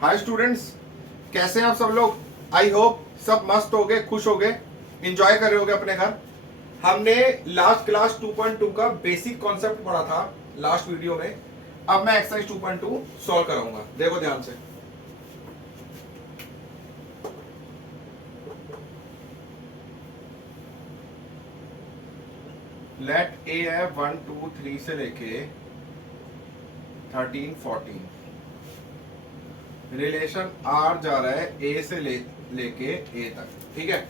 Hi students, कैसे हैं आप सब लोग। आई होप सब मस्त हो गए, खुश हो गए, इंजॉय कर रहे होगे अपने घर। हमने लास्ट क्लास 2.2 का बेसिक कॉन्सेप्ट पढ़ा था लास्ट वीडियो में। अब मैं एक्सरसाइज 2.2 सॉल्व कराऊंगा। देखो ध्यान से। लेट ए है 1 2 3 से लेके 13 14। रिलेशन आर जा रहा है ए से लेके ए तक, ठीक है।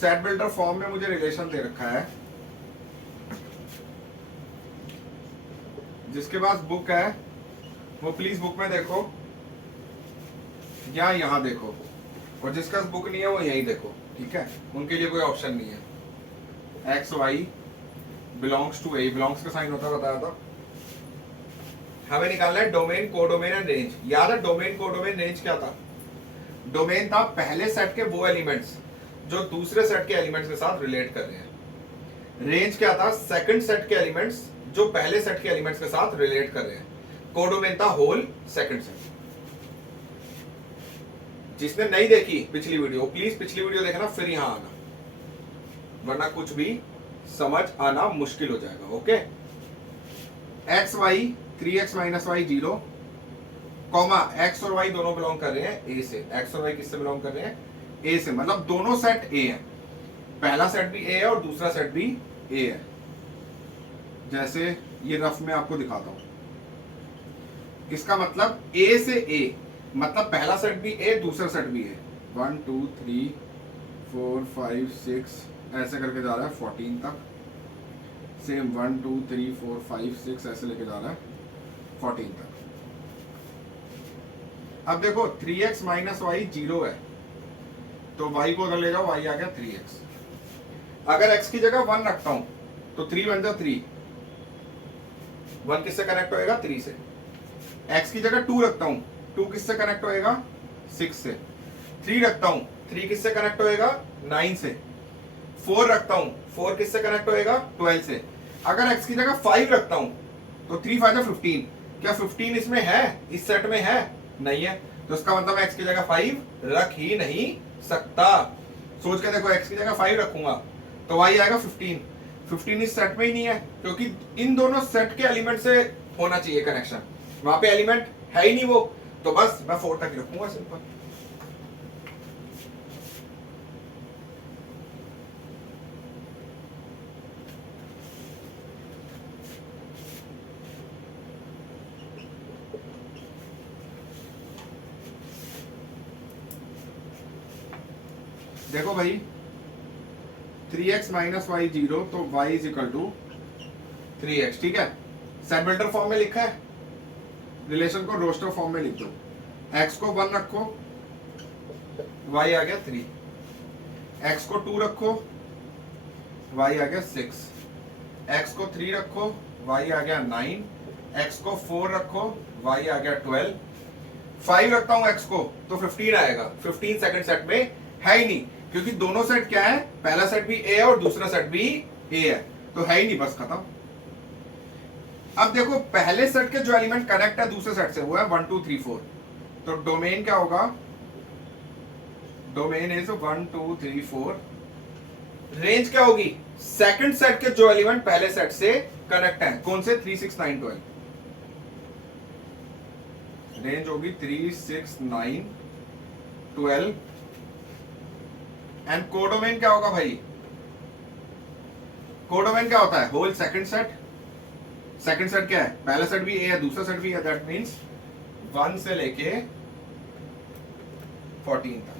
सेट बिल्डर फॉर्म में मुझे रिलेशन दे रखा है। जिसके पास बुक है वो प्लीज बुक में देखो या यहां देखो, और जिसका बुक नहीं है वो यहीं देखो, ठीक है। उनके लिए कोई ऑप्शन नहीं है। X y belongs to A, belongs का साइन होता है बताया था। हमें निकालना है डोमेन, कोडोमेन एंड रेंज। याद है डोमेन, कोडोमेन, रेंज क्या था? डोमेन था पहले सेट के वो एलिमेंट्स जो दूसरे सेट के एलिमेंट्स के साथ रिलेट कर रहे हैं। रेंज क्या था? सेकंड सेट के एलिमेंट्स जो पहले सेट के एलिमेंट्स के साथ रिलेट कर रहे हैं। कोडोमेन था होल सेकंड सेट। जिसने नहीं देखी पिछली वीडियो, प्लीज पिछली वीडियो देखना फिर यहां आना, वरना कुछ भी समझ आना मुश्किल हो जाएगा। Okay. X y 3x minus y 0, comma x और वाई दोनों बिलोंग कर रहे हैं ए से। एक्स और वाई किससे बिलोंग कर रहे हैं? ए से, मतलब दोनों सेट ए है। पहला सेट भी ए है और दूसरा सेट भी ए है। जैसे ये रफ में आपको दिखाता हूं। इसका मतलब ए से ए, मतलब पहला सेट भी ए, दूसरा सेट भी ए। 1 2 3 4 5 6 ऐसे करके जा रहा है 14 तक। सेम 1 2 3 4 5 6 ऐसे लेके जा रहा है 14 तक। अब देखो 3x माइनस वाई 0 है, तो y को उधर ले जाओ, y आ गया 3x। अगर x की जगह 1 रखता हूं तो 3 बन जाए 3। 1 किससे कनेक्ट होएगा? 3 से। x की जगह 2 रखता हूं, 2 किससे कनेक्ट होएगा? 6 से। 3 रखता हूं, 3 किससे कनेक्ट होएगा? 9 से। 4 रखता हूं, 4 किससे कनेक्ट होएगा? 12 से। अगर x की जगह 5 रखता हूं तो 3 5 15। क्या 15 इसमें है? इस सेट में है? नहीं है, तो इसका मतलब x की जगह 5 रख ही नहीं सकता। सोच के देखो, x की जगह 5 रखूंगा तो y आएगा 15। 15 इस सेट में ही नहीं है, क्योंकि इन दोनों सेट के एलिमेंट से होना चाहिए कनेक्शन। वहां पे एलिमेंट है ही नहीं वो, तो बस मैं 4 तक रखूंगा, सिंपल। देखो भाई 3x माइनस वाई 0, तो y is equal to 3x, ठीक है। सेट बिल्डर फॉर्म में लिखा है, रिलेशन को रोस्टर फॉर्म में लिख दो। x को 1 रखो, y आ गया 3। x को 2 रखो, y आ गया 6। x को 3 रखो, y आ गया 9। x को 4 रखो, y आ गया 12। 5 रखता हूं x को तो 15 आएगा। 15 सेकंड सेट में है ही नहीं, क्योंकि दोनों सेट क्या है? पहला सेट भी ए है और दूसरा सेट भी ए है, तो है ही नहीं, बस खत्म। अब देखो पहले सेट के जो एलिमेंट कनेक्ट है दूसरे सेट से वो है 1 2 3 4, तो डोमेन क्या होगा? Domain is 1 2 3 4। रेंज क्या होगी? सेकंड सेट के जो एलिमेंट पहले सेट से कनेक्ट है। कौन से? 3 6 9 12। रेंज होगी 3 6 9 12। एंड कोडोमेन क्या होगा भाई? कोडोमेन क्या होता है? Whole second set. Second set क्या है? पहला सेट भी ए है, दूसरा सेट भी है, दैट मींस 1 से लेके 14 तक,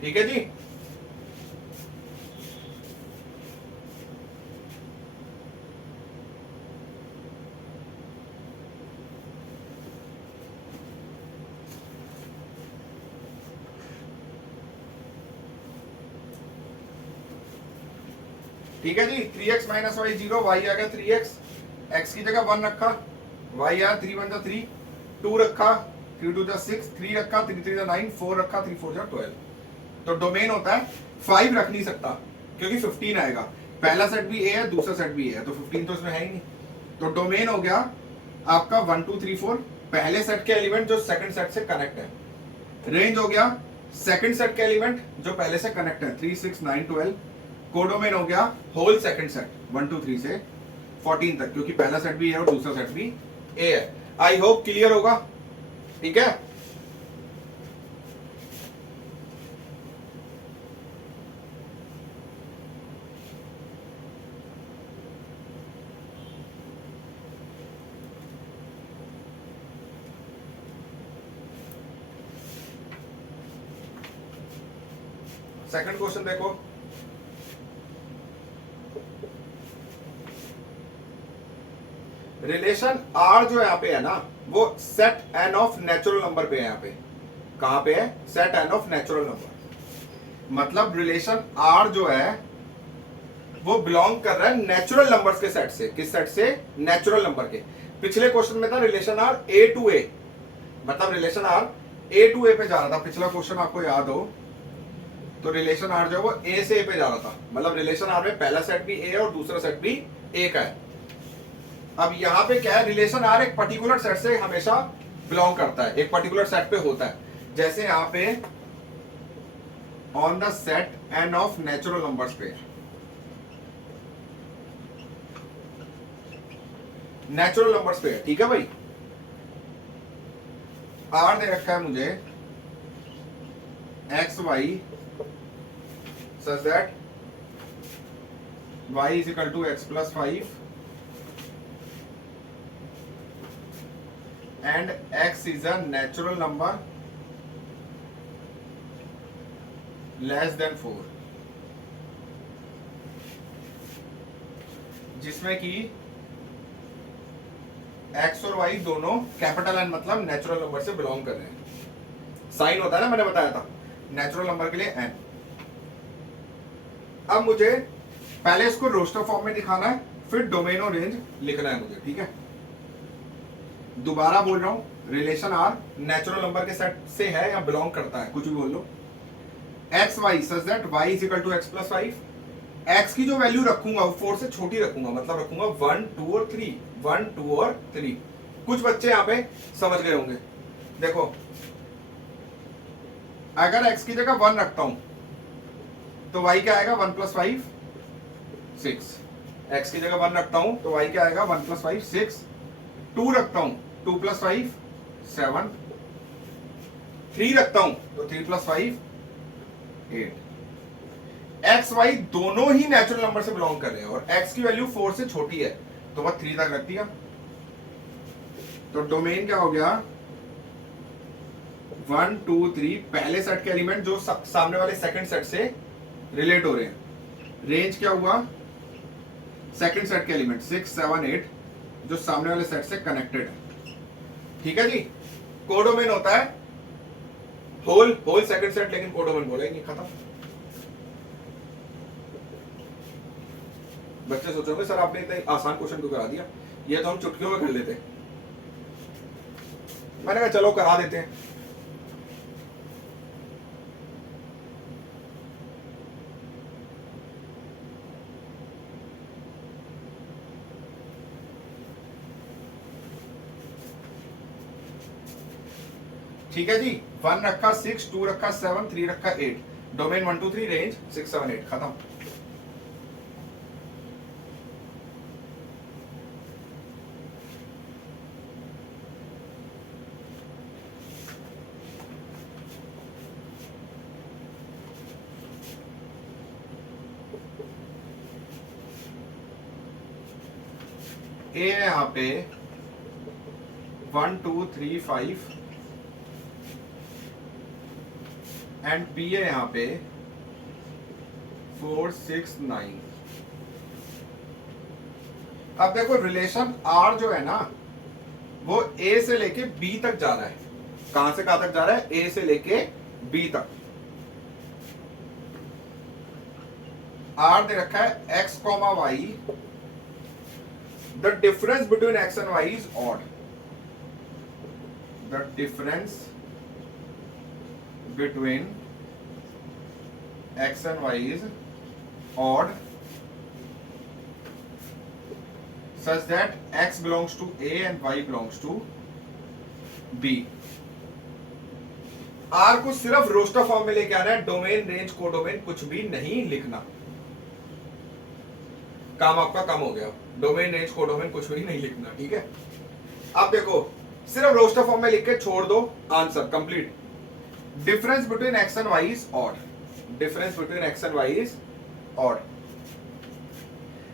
ठीक है जी। ठीक है जी। 3x माइनस वाई 0, y आ गया 3x। x की जगह 1 रखा, y आया 3 1 3। 2 रखा, 3 2 6। 3 रखा, 3 3 9। 4 रखा, 3 4 12। तो डोमेन होता है, 5 रख नहीं सकता क्योंकि 15 आएगा। पहला सेट भी ए है, दूसरा सेट भी ए है, तो 15 तो इसमें है ही नहीं। तो डोमेन हो गया आपका 1 2 3 4 पहले सेट के एलिमेंट जो सेकंड सेट से कनेक्ट है। रेंज हो गया सेकंड सेट के एलिमेंट जो पहले से कनेक्ट है 3 6 9 12। कोडोमेन हो गया होल सेकंड सेट 1 2 3 से 14 तक, क्योंकि पहला सेट भी है और दूसरा सेट भी ए है। आई होप क्लियर होगा, ठीक है। सेकंड क्वेश्चन देखो, रिलेशन आर जो यहाँ पे है ना वो set N of natural number पे है। यहाँ पे कहां पे है? Set N of natural number. मतलब रिलेशन आर जो है वो बिलोंग कर रहा है नेचुरल नंबर्स के सेट से। किस सेट से? नेचुरल नंबर के। पिछले क्वेश्चन में था रिलेशन आर ए टू ए, मतलब रिलेशन आर ए टू ए पे जा रहा था। पिछला क्वेश्चन आपको याद हो तो रिलेशन आर जो है वो ए से ए पे जा रहा था, मतलब रिलेशन आर में पहला सेट भी ए है और दूसरा सेट भी ए का है। अब यहां पे क्या है, रिलेशन आर एक पर्टिकुलर सेट से हमेशा बिलोंग करता है, एक पर्टिकुलर सेट पे होता है। जैसे यहां पे on the set N of natural numbers पे, नेचुरल नंबर्स पे है, ठीक है भाई। आर दे रखा है मुझे x y such that y is equal to x plus 5 and x is a natural number less than 4, जिसमें कि x और y दोनों कैपिटल एन मतलब नेचुरल नंबर से बिलोंग कर रहे हैं। साइन होता है ना, मैंने बताया था नेचुरल नंबर के लिए n। अब मुझे पहले इसको रोस्टर फॉर्म में दिखाना है, फिर डोमेन और रेंज लिखना है मुझे, ठीक है। दोबारा बोल रहा हूं, रिलेशन आर नेचुरल नंबर के सेट से है या बिलोंग करता है, कुछ भी बोल लो। X Y such that Y is equal to X plus 5। X की जो वैल्यू रखूंगा वो 4 से छोटी रखूंगा, मतलब रखूंगा 1 2 और 3, 1 2 और 3। कुछ बच्चे यहां पे समझ गए होंगे। देखो अगर एक्स की जगह 1 रखता हूं तो y क्या आएगा? 1 प्लस 5 6। x की जगह 1 रखता हूं तो y क्या आएगा? 1 प्लस 5 6। 2 रखता हूं 2 प्लस 5 7। 3 रखता हूं तो 3 प्लस 5 8। x y दोनों ही नेचुरल नंबर से बिलोंग कर रहे हैं और x की वैल्यू 4 से छोटी है तो वह 3 तक रख दिया। तो डोमेन क्या हो गया? 1 2 3 पहले सेट के एलिमेंट जो सामने वाले सेकंड सेट से रिलेट हो रहे हैं। रेंज क्या हुआ? सेकंड सेट के एलिमेंट 6 7 8 जो सामने वाले सेट से कनेक्टेड है, ठीक है जी। कोडोमेन होता है होल सेकंड सेट, लेकिन कोडोमेन बोला ही नहीं, खत्म। बच्चे सोचोगे सर आपने इतना आसान क्वेश्चन क्यों करा दिया, ये तो हम चुटकियों में कर लेते। मैंने कहा चलो करा देते हैं। ठीक है जी। 1 रखा 6, 2 रखा 7, 3 रखा 8। डोमेन 1 2 3, रेंज 6 7 8, खत्म। ए है यहां पे 1 2 3 5 एंड बी है यहां पे 4 6 9। अब देखो रिलेशन आर जो है ना वो ए से लेके बी तक जा रहा है। कहां से कहां तक जा रहा है? ए से लेके बी तक। आर दे रखा है x comma y, the difference between x and y is odd. The difference between x and y is odd such that x belongs to A and y belongs to B। R को सिर्फ roster form में लेके आना है, domain range codomain कुछ भी नहीं लिखना, काम आपका कम हो गया। डोमेन रेंज कोडोमेन कुछ भी नहीं लिखना, ठीक है। अब देखो सिर्फ रोस्टर फॉर्म में लिख के छोड़ दो, answer complete. Difference between x and y is odd, difference between x and y is odd.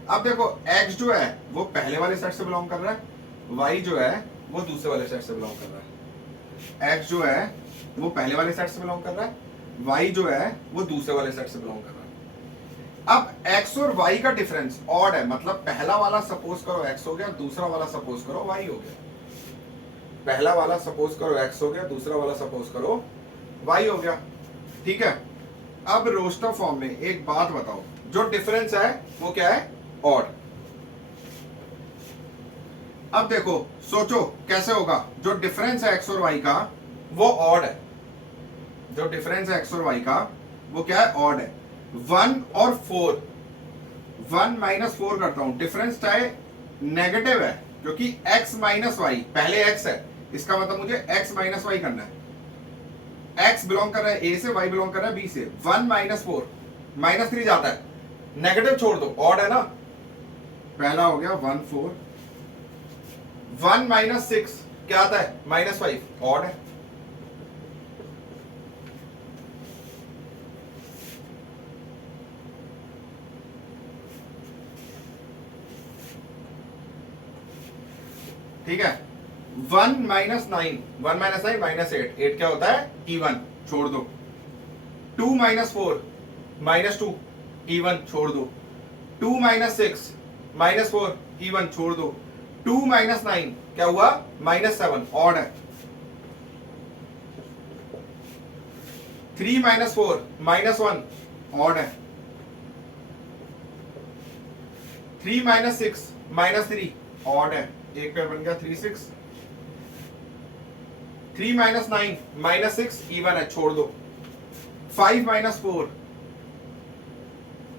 अब देखो x जो है वो पहले वाले सेट से बिलोंग कर रहा है, y जो है वो दूसरे वाले सेट से बिलोंग कर रहा है। x जो है वो पहले वाले सेट से बिलोंग कर रहा है, y जो है वो दूसरे वाले सेट से बिलोंग कर रहा है। अब x और y का डिफरेंस ऑड है, मतलब पहला वाला सपोज करो x हो गया, दूसरा वाला सपोज करो y हो गया। पहला वाला सपोज करो x हो गया, दूसरा वाला सपोज करो y हो गया, ठीक है। अब रोस्टर फॉर्म में एक बात बताओ, जो डिफरेंस है वो क्या है? ऑड। अब देखो सोचो कैसे होगा, जो डिफरेंस है x और y का वो ऑड है, जो डिफरेंस है x और y का वो क्या है? ऑड है। 1 और 4, 1 माइनस 4 करता हूं, डिफरेंस चाहे नेगेटिव है क्योंकि x माइनस वाई, पहले x है, इसका मतलब मुझे x माइनस वाई करना है। x बिलोंग कर रहा है a से, y बिलोंग कर रहा है b से। 1 माइनस 4, माइनस 3 जाता है, नेगेटिव छोड़ दो, ऑड है ना। पहला हो गया 1 4, 1 माइनस 6 क्या आता है? माइनस 5, ऑड है। ठीक है। 1 माइनस 9, 1 माइनस 9 माइनस 8, 8 क्या होता है? इवन, छोड़ दो। 2 माइनस 4 माइनस 2, इवन, छोड़ दो। 2 माइनस 6 माइनस 4, इवन, छोड़ दो। 2 माइनस 9 क्या हुआ? माइनस 7, ऑड है। 3 माइनस 4 माइनस 1, ऑड है। 3 माइनस 6 माइनस 3, ऑड है। एक पेयर बन गया 3 6। 3 माइनस 9 माइनस 6, इवन है, छोड़ दो। 5 माइनस 4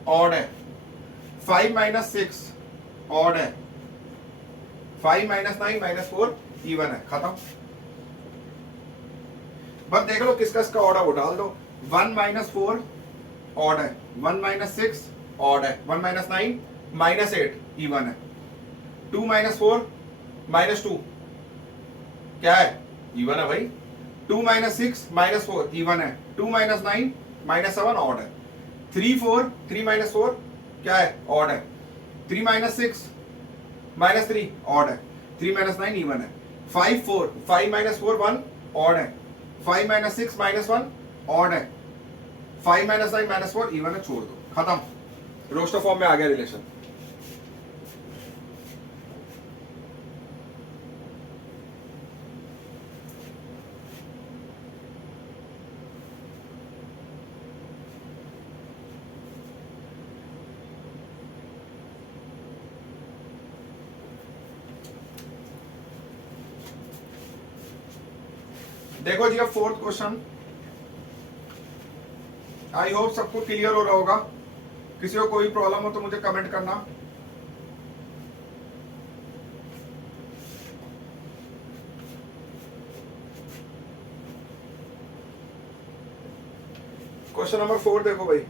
ऑड है। 5 माइनस 6 ऑड है। 5 माइनस 9 माइनस 4, इवन है, खत्म। बस देख लो किसका इसका ऑड है वो डाल दो। 1 माइनस 4 ऑड है, 1 माइनस 6 ऑड है, 1 माइनस 9 माइनस 8, इवन है। 2 माइनस 4 माइनस 2 क्या है? इवन है भाई। 2 माइनस 6 माइनस 4, इवन है। 2 माइनस 9 माइनस 7, ऑड है। 3 माइनस 4 क्या है? ऑड है। 3 माइनस 6 माइनस 3, ऑड है। 3 माइनस 9, इवन है। 5 4, 5 माइनस 4 1, ऑड है। 5 माइनस 6 माइनस 1, ऑड है। 5 माइनस 9 माइनस 4, इवन है, छोड़ दो, खत्म। रोस्टर फॉर्म में आ गया रिलेशन। देखो जी अब 4th क्वेश्चन, आई होप सबको क्लियर हो रहा होगा। किसी को कोई प्रॉब्लम हो तो मुझे कमेंट करना। क्वेश्चन नंबर 4 देखो भाई,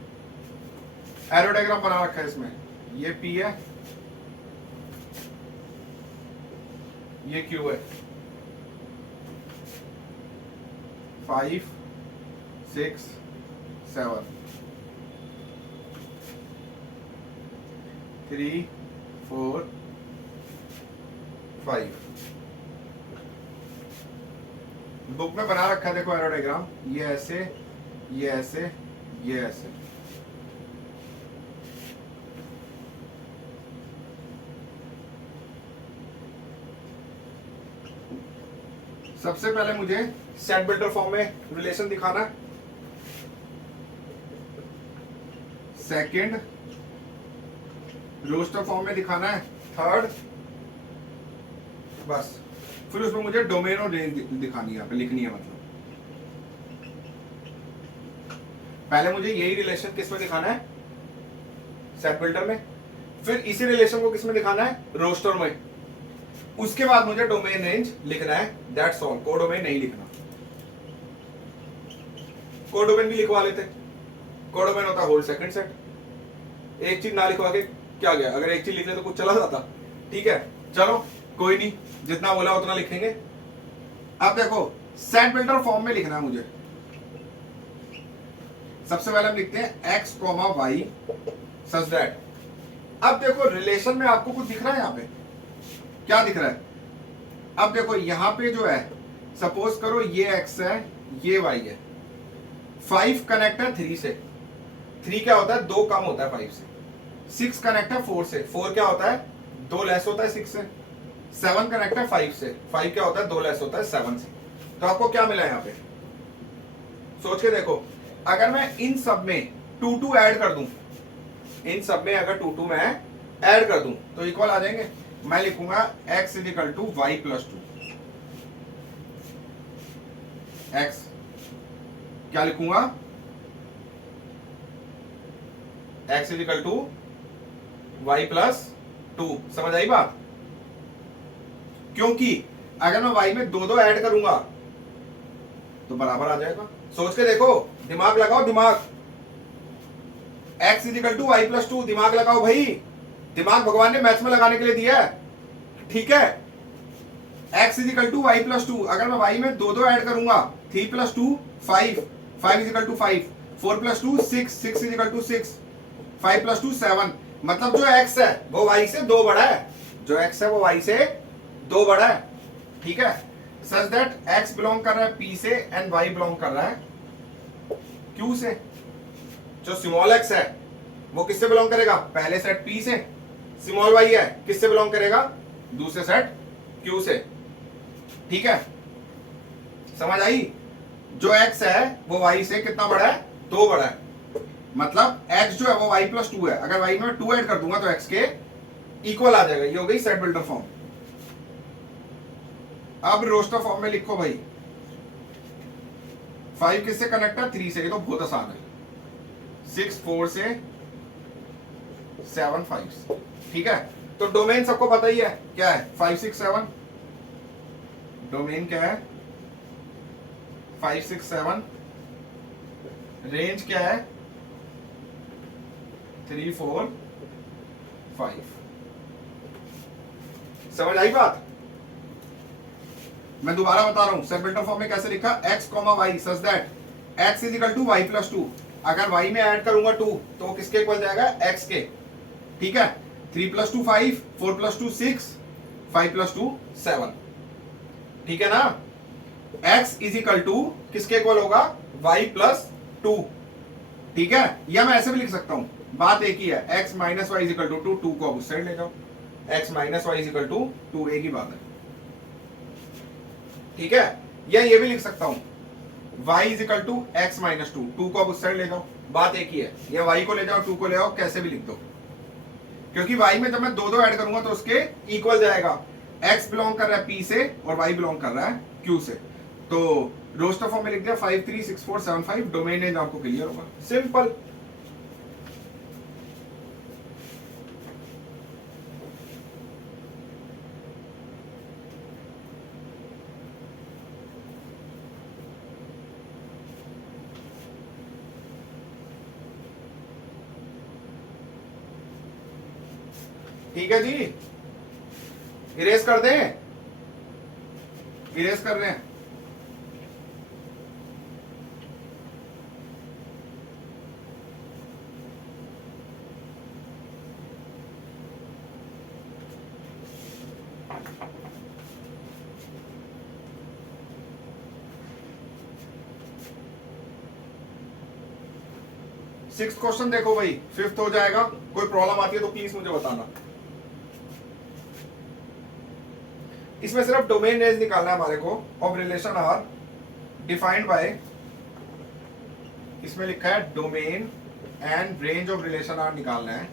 एरो डायग्राम बना रखा है इसमें। ये P है, ये Q है। 5 6 7 3 4 5। बुक में बना रखा है देखो एरो डायग्राम, ये ऐसे, ये ऐसे, ये ऐसे। सबसे पहले मुझे सेट बिल्डर फॉर्म में रिलेशन दिखाना है। सेकंड रोस्टर फॉर्म में दिखाना है। थर्ड बस, फिर उसमें मुझे डोमेन और रेंज दिखानी है, यहाँ पे लिखनी है। मतलब पहले मुझे यही रिलेशन किस में दिखाना है? सेट बिल्डर में। फिर इसी रिलेशन को किसमें दिखाना है, रोस्टर में। उसके बाद मुझे डोमेन रेंज लिखना है, दैट्स ऑल। कोडोमेन नहीं लिखना, कोडोमेन भी लिखवा लेते। कोडोमेन होता है होल सेकंड सेट। एक चीज ना लिखवा के क्या गया, अगर एक चीज लिख ले तो कुछ चला जाता। ठीक है, चलो कोई नहीं, जितना बोला उतना लिखेंगे। अब देखो सेट बिल्डर फॉर्म में लिखना है मुझे। सबसे पहले हम लिखते हैं x, y सच दैट। अब देखो रिलेशन में आपको कुछ दिख रहा है, यहाँ पे क्या दिख रहा है। अब देखो यहाँ पे जो है, सपोज करो ये x है, ये y है। 5 कनेक्ट है 3 से। 3 क्या होता है, 2 कम होता है 5 से। 6 कनेक्ट है 4 से। 4 क्या होता है, 2 लेस होता है 6 से। 7 कनेक्ट है 5 से। 5 क्या होता है, 2 लेस होता है 7 से। तो आपको क्या मिला यहाँ पे, सोच के देखो। अगर मैं इन सब में 2 ऐड कर दूं, इन सब में अगर 2 मैं ऐड कर दूं तो इक्वल आ जाएंगे। मैं लिखूंगा x equal to y plus 2। x क्या लिखूंगा, x equal to y plus 2। समझ आई बात। क्योंकि अगर मैं y में 2 ऐड करूंगा तो बराबर आ जाएगा। सोच के देखो, दिमाग लगाओ दिमाग। x equal to y plus 2, दिमाग लगाओ भाई। दिमाग भगवान ने मैथ्स में लगाने के लिए दिया है, ठीक है। x equal to y plus 2, अगर मैं y में 2 ऐड करूंगा, 3 plus 2 5, 5 equal to 5, 4 plus 2 6, 6 equal to 6, 5 plus 2 7। मतलब जो x है वो y से 2 बड़ा है, जो x है वो y से 2 बड़ा है, ठीक है। सच दैट x बिलोंग कर रहा है p से एंड y बिलोंग कर रहा है q से। जो स्मॉल x है वो किससे बिलोंग करेगा, पहले सेट p से। स्मॉल y है किससे बिलोंग करेगा, दूसरे सेट q से, ठीक है। समझ आई। जो x है वो y से कितना बड़ा है, 2 बड़ा है। मतलब x जो है वो y प्लस 2 है। अगर y में 2 ऐड कर दूंगा तो x के इक्वल आ जाएगा। ये हो गई सेट बिल्डर फॉर्म। अब रोस्टर फॉर्म में लिखो भाई, 5 किससे कनेक्ट है, 3 से। ये तो बहुत आसान है। 6 4 से, 7 5 से, ठीक है। तो डोमेन सबको पता ही है क्या है, 5 6 7। डोमेन क्या है, 5 6 7। रेंज क्या है, 3 4 5। समझ आई बात। मैं दोबारा बता रहा हूं, सेट बिल्डर फॉर्म में कैसे लिखा, x, y such that x equal to y plus 2। अगर y में ऐड करूंगा 2 तो वो किसके इक्वल जाएगा, x के, ठीक है। 3 प्लस 2 5, 4 प्लस 2 6, 5 प्लस 2 7, ठीक है ना। x इजिकल टू किसके इक्वल होगा, y प्लस 2, ठीक है। या मैं ऐसे भी लिख सकता हूं, बात एक ही है। x minus y equal to 2 को अब उस साइड ले जाओ। x minus y equal to 2, एक ही बात है, ठीक है। या ये भी लिख सकता हूं, y equal to x minus 2 को अब उस साइड ले जाओ, बात एक ही है। या y को ले जाओ, 2 को ले आओ, कैसे भी लिख दो। क्योंकि y में जब मैं 2 ऐड करूंगा तो उसके इक्वल जाएगा। x बिलोंग कर रहा है p से और y बिलोंग कर रहा है q से। तो रोस्टर फॉर्म में लिख दिया 5 3 6 4 7 5। डोमेन रेंज आपको क्लियर होगा, सिंपल। ठीक है जी, इरेज कर दें, इरेज कर रहे हैं। सिक्स्थ क्वेश्चन देखो भाई, 5th हो जाएगा। कोई प्रॉब्लम आती है तो प्लीज मुझे बताना। इसमें सिर्फ डोमेन रेंज निकालना है हमारे को। Of relation R defined by, इसमें लिखा है domain and range of relation R निकालना है।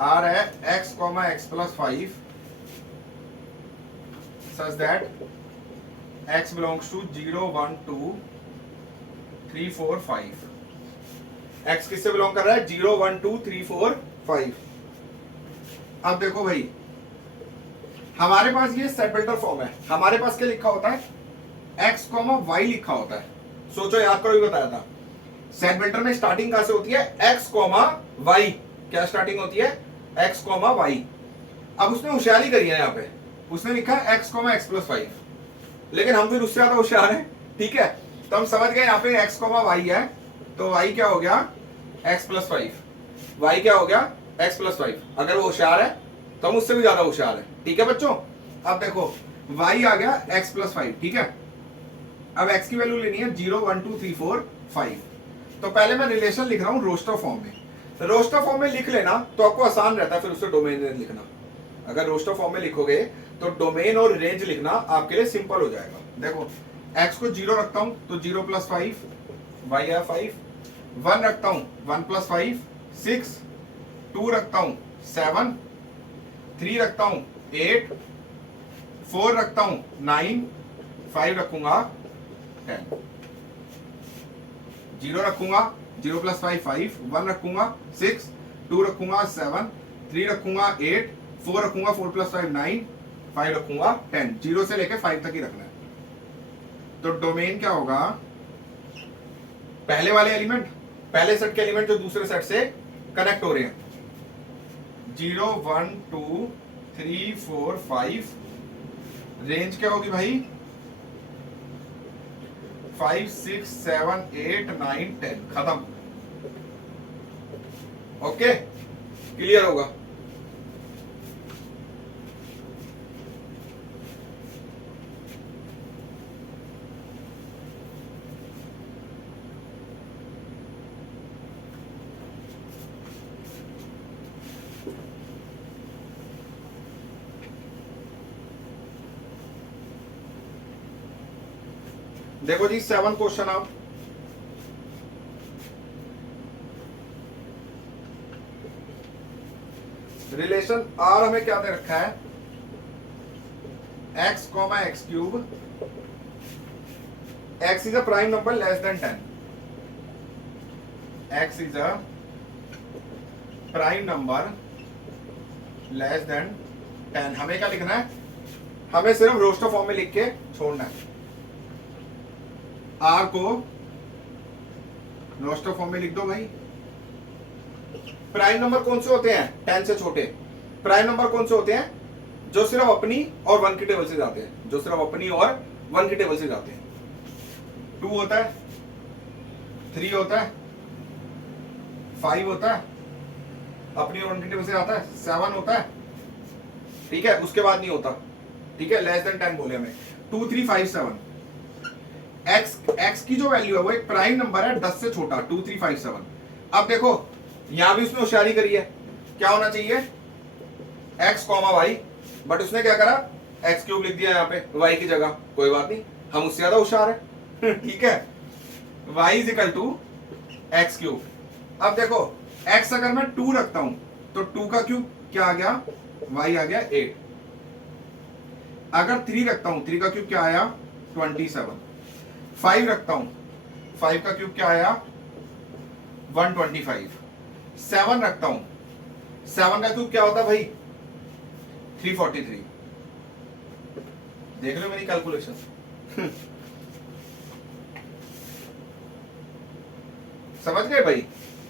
आर है x, x plus 5 such that x belongs to 0 1 2 3 4 5। x किससे बिलोंग कर रहा है? 0 1 2 3 4 5। अब देखो भाई, हमारे पास ये सेट बिल्डर फॉर्म है। हमारे पास क्या लिखा होता है? x, y लिखा होता है। सोचो, याद करो, भी बताया था सेट बिल्डर में स्टार्टिंग कहां से होती है? x, y। क्या स्टार्टिंग होती है? x, y। अब उसने होशियारी करी है, यहाँ पे उसने लिखा है x, x + 5, लेकिन हम फिर उससे ज्यादा होशियार हैं, ठीक है? तो हम समझ गए यहाँ पे x, y है, तो y क्या हो गया? x + 5। y क्या हो गया? x + 5। अगर वो होशियार है तो हम उससे भी ज्यादा होशियार है, ठीक है बच्चों? अब देखो, y आ गया x + 5, ठीक है? अब x की वैल्यू लेनी है 0 1 2 3 4 5। तो पहले मैं रिलेशन लिख रहा हूं रोस्टर फॉर्म में। रोस्टर फॉर्म में लिख लेना तो आपको आसान रहता है फिर उससे डोमेन रेंज लिखना। अगर रोस्टर फॉर्म में लिखोगे तो डोमेन और रेंज लिखना आपके लिए सिंपल हो जाएगा। देखो, x को 0 रखता हूं तो 0 + 5, y है 5। 1 रखता हूं 1 + 5 6। 2 रखता हूं 7। 3 रखता हूं 8। 4 रखता हूं 9। 5 रखूंगा 10। 0 रखूंगा 0 + 5 5। 1 रखूंगा 6। 2 रखूंगा 7। 3 रखूंगा 8। 4 रखूंगा 4 + 5 9। 5 रखूंगा 10। 0 से लेके 5 तक ही रखना है। तो डोमेन क्या होगा? पहले वाले एलिमेंट, पहले सेट के एलिमेंट जो दूसरे सेट से कनेक्ट हो रहे हैं, 0 1 2 3 4 5। रेंज क्या होगी भाई? 5 6 7 8 9 10। खत्म। ओके, क्लियर होगा? देखो जी 7 क्वेश्चन आप रिलेशन आर हमें क्या दे रखा है? x, x3। x is a prime number less than 10। x is a prime number less than 10। हमें क्या लिखना है? हमें सिर्फ रोस्टर फॉर्म में लिख के छोड़ना है। r को रोस्टर फॉर्म में लिख दो भाई। प्राइम नंबर कौन से होते हैं? 10 से छोटे। प्राइम नंबर कौन से होते हैं? जो सिर्फ अपनी और 1 की टेबल से जाते हैं, जो सिर्फ अपनी और 1 की टेबल से जाते हैं। 2 होता है, 3 होता है, 5 होता है, अपनी और 1 की टेबल से जाता है, 7 होता है, ठीक है? उसके बाद नहीं होता, ठीक है? लेस देन 10 बोले हमें। 2 3 5 7। x की जो वैल्यू है वो एक प्राइम नंबर है 10 से छोटा, 2 3 5 7। अब देखो, यहां भी उसने होशियारी करी है। क्या होना चाहिए? x, y, बट उसने क्या करा? x³ लिख दिया यहाँ पे y की जगह। कोई बात नहीं, हम उससे ज्यादा होशियार है ठीक है? y = x³। अब देखो, x अगर मैं 2 रखता हूं तो 2 का क्यूब क्या आ गया? y आ गया 8। अगर 3 रखता हूं, 3 का क्यूब क्या आया? 27। 5 रखता हूं, 5 का क्यूब क्या आया? 125। 7 रखता हूं, 7 का क्यूब क्या होता भाई? 343। देख लो मेरी कैलकुलेशन समझ गए भाई?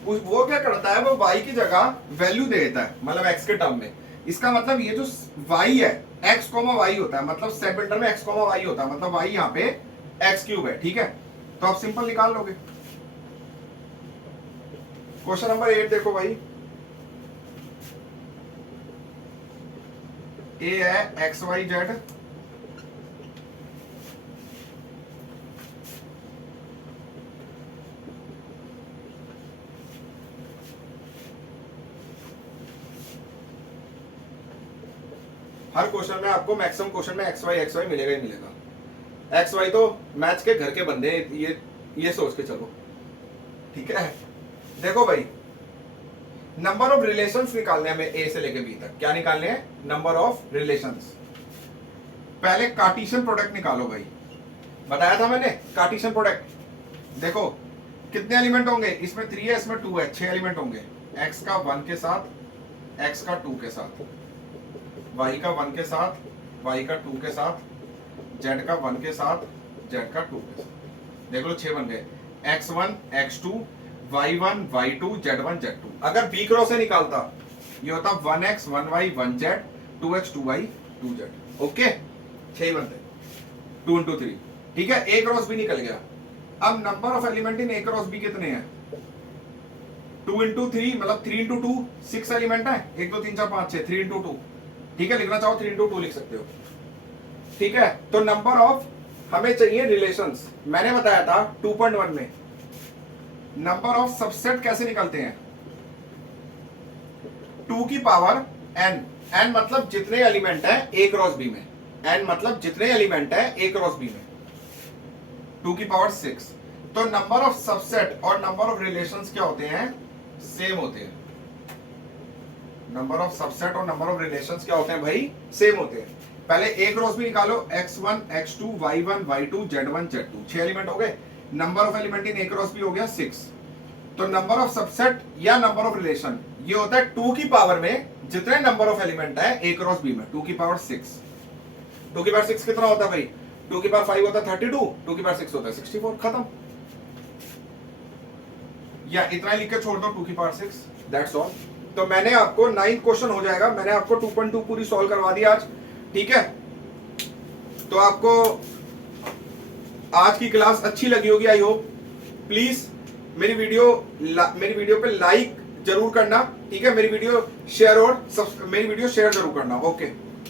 वो क्या करता है? वो y की जगह वैल्यू दे देता है, मतलब x के टर्म में। इसका मतलब ये जो y है, x, y होता है, मतलब सेट बिल्डर में x, y होता है, मतलब y यहाँ पे x³ है, ठीक है? तो आप सिंपल निकाल लोगे। क्वेश्चन नंबर 8 देखो भाई। ए है XYZ, हर क्वेश्चन में आपको मैक्सिमम क्वेश्चन में XY मिलेगा ही मिलेगा। XY तो मैथ्स के घर के बंदे, ये सोच के चलो, ठीक है? देखो भाई, नंबर ऑफ रिलेशंस निकालने हैं हमें A से लेके B तक। क्या निकालने हैं? Number of relations. पहले कार्टेशियन प्रोडक्ट निकालो भाई। बताया था मैंने कार्टेशियन प्रोडक्ट। देखो, कितने एलिमेंट होंगे इसमें? 3 है, इसमें 2 है, 6 एलिमेंट होंगे। x का 1 के साथ, x का 2 के साथ, y का 1 के साथ, y का 2 के साथ, z का 1 के साथ, z का 2 के साथ। देख लो 6 बन गए। x1 x2 y1 y2 z1 z2। अगर b क्रॉस से निकालता ये होता 1x 1y 1z 2x 2y 2z। Okay 6 ही बनते, 2 into 3। ठीक है, a क्रॉस b निकल गया। अब number of element in a cross b कितने हैं? 2 into 3 मतलब 3 into 2 6 एलिमेंट है। 1 2 3 4 5 6 3 into 2। ठीक है, लिखना चाहो 3 into 2 लिख सकते हो। ठीक है, तो नंबर ऑफ हमें चाहिए रिलेशंस। मैंने बताया था 2.1 में नंबर ऑफ सबसेट कैसे निकलते हैं? 2 की पावर n। n मतलब जितने एलिमेंट है a क्रॉस b में। n मतलब जितने एलिमेंट है a क्रॉस b में। 2 की पावर 6। तो नंबर ऑफ सबसेट और नंबर ऑफ रिलेशंस क्या होते हैं? सेम होते हैं। नंबर ऑफ सबसेट और नंबर ऑफ रिलेशंस क्या होते हैं भाई? सेम होते हैं। पहले a क्रॉस b निकालो। x1 x2 y1 y2 z1 z2। 6 element हो गए। Number of element in a cross b हो गया 6। तो नंबर ऑफ सबसेट या नंबर ऑफ रिलेशन ये होता है 2 की पावर में जितने नंबर ऑफ एलिमेंट है a क्रॉस b में। 2 की पावर 6। 2 की पावर 6 कितना होता है भाई? 2 की पावर 5 होता है 32, 2 की पावर 6 होता है 64। खत्म। या इतना लिख के छोड़ दो 2 की पावर 6, दैट्स ऑल। तो मैंने आपको 9th क्वेश्चन हो जाएगा। मैंने आपको 2.2 पूरी सॉल्व करवा दी आज। ठीक है, तो आपको आज की क्लास अच्छी लगी होगी आई होप। प्लीज मेरी वीडियो पे लाइक जरूर करना। ठीक है, मेरी वीडियो शेयर जरूर करना। ओके।